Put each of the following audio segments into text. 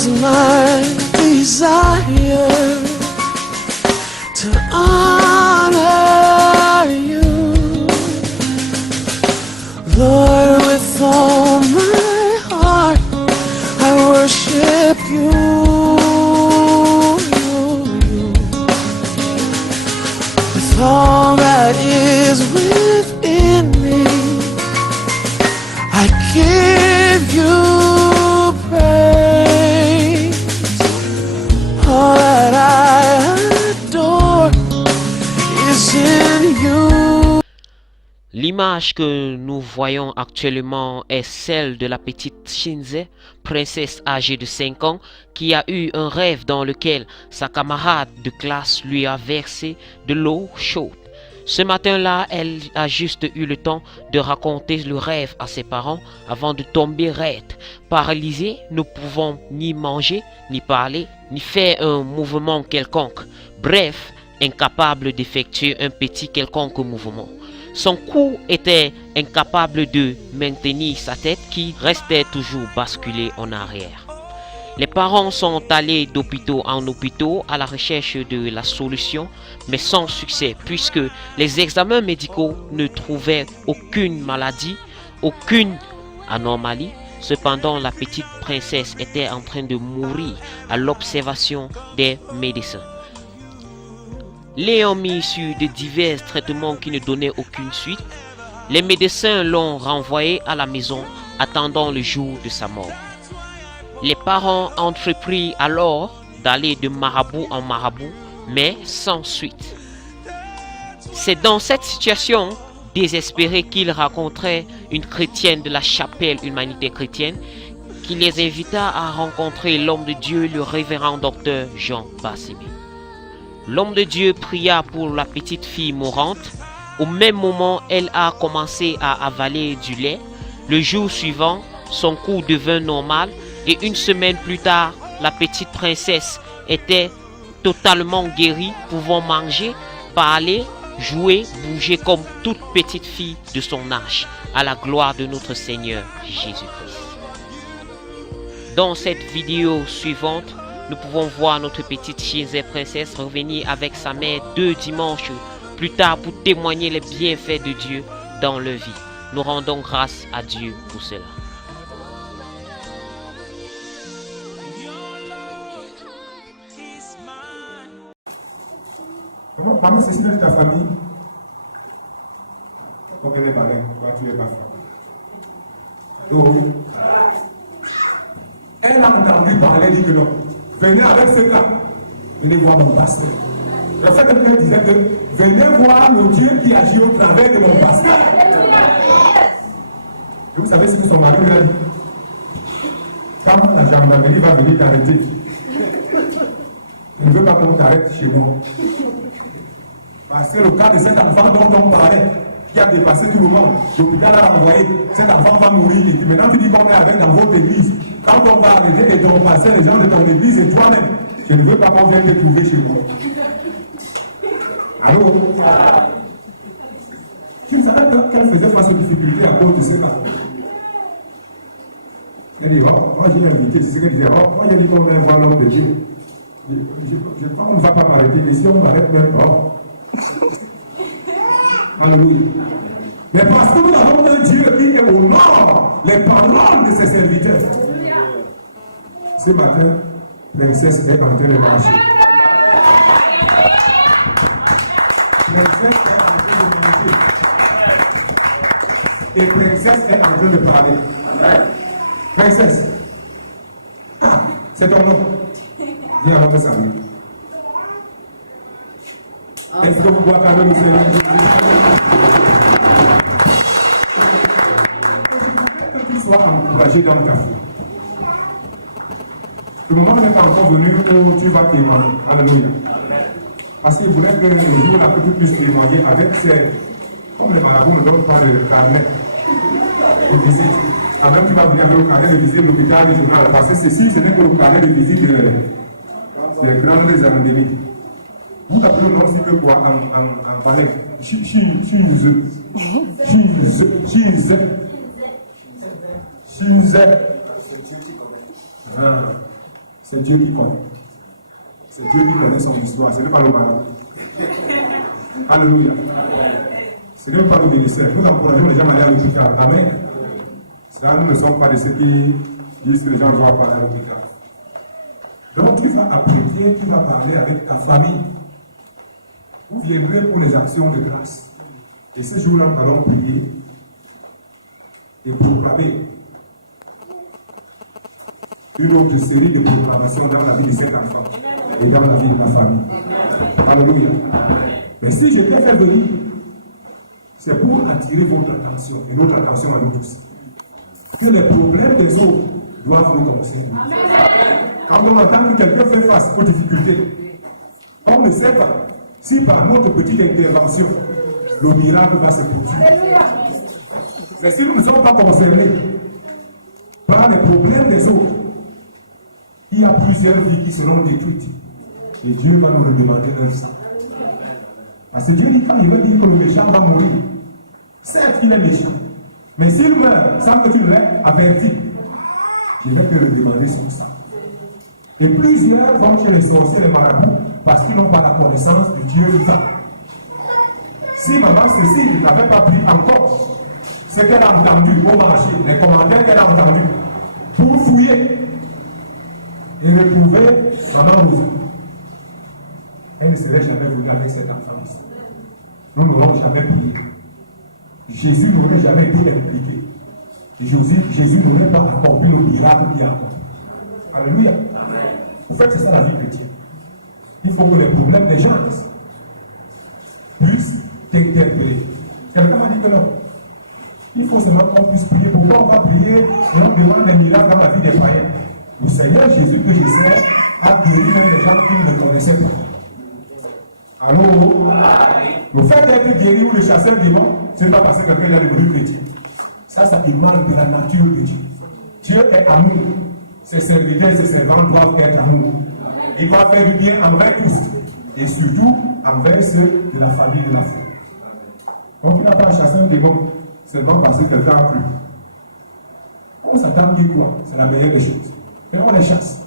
is my desire to honor you, Lord, with all my heart I worship you. With all that is within me, I give you praise. All that I adore is in you. L'image que nous voyons actuellement est celle de la petite Shinze, princesse âgée de 5 ans, qui a eu un rêve dans lequel sa camarade de classe lui a versé de l'eau chaude. Ce matin-là, elle a juste eu le temps de raconter le rêve à ses parents avant de tomber raide. Paralysée, ne pouvant ni manger, ni parler, ni faire un mouvement quelconque. Bref, incapable d'effectuer un petit quelconque mouvement. Son cou était incapable de maintenir sa tête qui restait toujours basculée en arrière. Les parents sont allés d'hôpitaux en hôpitaux à la recherche de la solution, mais sans succès, puisque les examens médicaux ne trouvaient aucune maladie, aucune anomalie. Cependant, la petite princesse était en train de mourir à l'observation des médecins. L'ayant mis sur de divers traitements qui ne donnaient aucune suite, les médecins l'ont renvoyé à la maison, attendant le jour de sa mort. Les parents entreprirent alors d'aller de marabout en marabout, mais sans suite. C'est dans cette situation désespérée qu'ils rencontraient une chrétienne de la chapelle Humanité chrétienne qui les invita à rencontrer l'homme de Dieu, le révérend docteur Jean Bassémi. L'homme de Dieu pria pour la petite fille mourante. Au même moment, elle a commencé à avaler du lait. Le jour suivant, son cou devint normal et une semaine plus tard, la petite princesse était totalement guérie, pouvant manger, parler, jouer, bouger comme toute petite fille de son âge, à la gloire de notre Seigneur Jésus-Christ. Dans cette vidéo suivante, nous pouvons voir notre petite Shinze princesse revenir avec sa mère 2 dimanches plus tard pour témoigner les bienfaits de Dieu dans leur vie. Nous rendons grâce à Dieu pour cela. Parmi ceux de ta famille, combien de parents, tu es pas femme. Elle a entendu parler, elle dit que non. Venez avec ce cas, venez voir mon pasteur. Le fait que disait que venez voir le Dieu qui agit au travers de mon pasteur. Et vous savez ce que son mari lui a dit? Quand la gendarmerie va venir t'arrêter, je ne veux pas qu'on t'arrête chez moi. Parce que le cas de cet enfant dont on parlait, qui a dépassé tout le monde, l'hôpital a envoyé, cet enfant va mourir. Et maintenant tu dis qu'on est avec dans votre église. Quand on va arrêter de ton pasteur, les gens de ton église et toi-même, je ne veux pas qu'on vienne te trouver chez moi. Allô? Tu ne savais pas qu'elle faisait face aux difficultés à cause de cela. Elle dit, oh, moi j'ai invité, c'est ce qu'elle disait, oh, moi j'ai dit qu'on vient voir l'homme de Dieu. Je crois qu'on ne va pas m'arrêter, mais si on m'arrête même, oh. Alléluia. Mais parce que nous avons un Dieu qui honore les paroles de ses serviteurs. Ce matin, princesse est en train de marcher. Princesse est en train de marcher. Et princesse est en train de parler. Princesse. Ah, c'est ton nom. Viens à notre salut. Est-ce que vous pouvez acclamer le Seigneur Jésus? Que tu sois encouragé dans ta foi. Le moment n'est pas encore venu où tu vas témoigner. Alléluia. Parce qu'il voulait que le jour là que tu puisses témoigner avec ces. Comme les marabouts ne donnent pas de carnet de visite. Avant tu vas venir avec le carnet de visite de l'hôpital régional. Parce que ceci, ce n'est que le carnet de visite des grandes endémies. Vous appelez le nom s'il veut quoi en parler? Shinze. C'est Dieu qui connaît. C'est Dieu qui connaît son histoire, ce n'est pas le marabout. Alléluia. Ce n'est pas le ministère. Nous encourageons les gens à aller à l'hôpital. Amen. Ça, nous ne sommes pas de ceux qui disent que les gens doivent parler à l'hôpital. Donc, tu vas apprêter, tu vas parler avec ta famille. Vous viendrez pour les actions de grâce. Et ce jour-là, nous allons prier et proclamer une autre série de proclamations dans la vie de cet enfant et dans la vie de la famille. Alléluia. Mais si je t'ai fait venir, c'est pour attirer votre attention et notre attention à nous tous. Que les problèmes des autres doivent nous concerner. Quand on entend que quelqu'un fait face aux difficultés, on ne sait pas si par notre petite intervention, le miracle va se produire. Mais si nous ne sommes pas concernés par les problèmes des autres, il y a plusieurs vies qui seront détruites. Et Dieu va nous redemander leur sang. Parce que Dieu dit, quand il va dire que le méchant va mourir, certes il est méchant, mais s'il meurt sans que tu l'aies averti, je vais te redemander son sang. Et plusieurs vont chez les sorciers et les marabouts parce qu'ils n'ont pas la connaissance de Dieu vivant. Si maman Cécile n'avait pas pris encore ce qu'elle a entendu au marché, les commentaires qu'elle a entendus, pour fouiller et retrouver maman Rosie, elle ne serait jamais venue avec cet enfant ici. Nous n'aurons jamais prié. Jésus n'aurait jamais été impliqué. Jésus n'aurait pas accompli le miracle qu'il a accompli. Alléluia. En fait, c'est ça la vie chrétienne. Il faut que les problèmes des gens puissent t'interpeller. Quelqu'un m'a dit que non. Il faut seulement qu'on puisse prier. Pourquoi on va prier et on demande des miracles dans la vie des païens? Le Seigneur Jésus que je sers a guéri même les gens qui ne le connaissaient pas. Allô? Le fait d'être guéri ou de chasser un démon, ce n'est pas parce que quelqu'un est devenu chrétien. Ça émane de la nature de Dieu. Dieu est amour. Ses serviteurs et ses servants doivent être amour. Il va faire du bien envers tous. Et surtout envers ceux de la famille de la foi. Donc il n'a pas chassé un démon seulement parce que quelqu'un a plu. On s'attend qu'il croit. C'est la meilleure des choses. Mais on les chasse.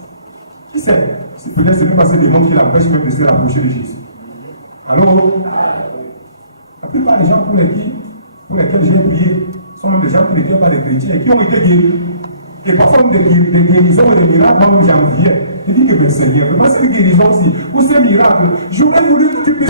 Qui sait? C'est peut-être c'est parce que le démon qui l'empêche même de se rapprocher de Jésus. Alors, la plupart des gens pour lesquels j'ai prié sont même des gens qui n'étaient pas des chrétiens et qui ont été guéris. Et parfois, des guérisons et des miracles, moi, j'en viens. Je dis que, Seigneur, mais c'est une guérison aussi. Ou c'est un miracle. J'aurais voulu que tu puisses.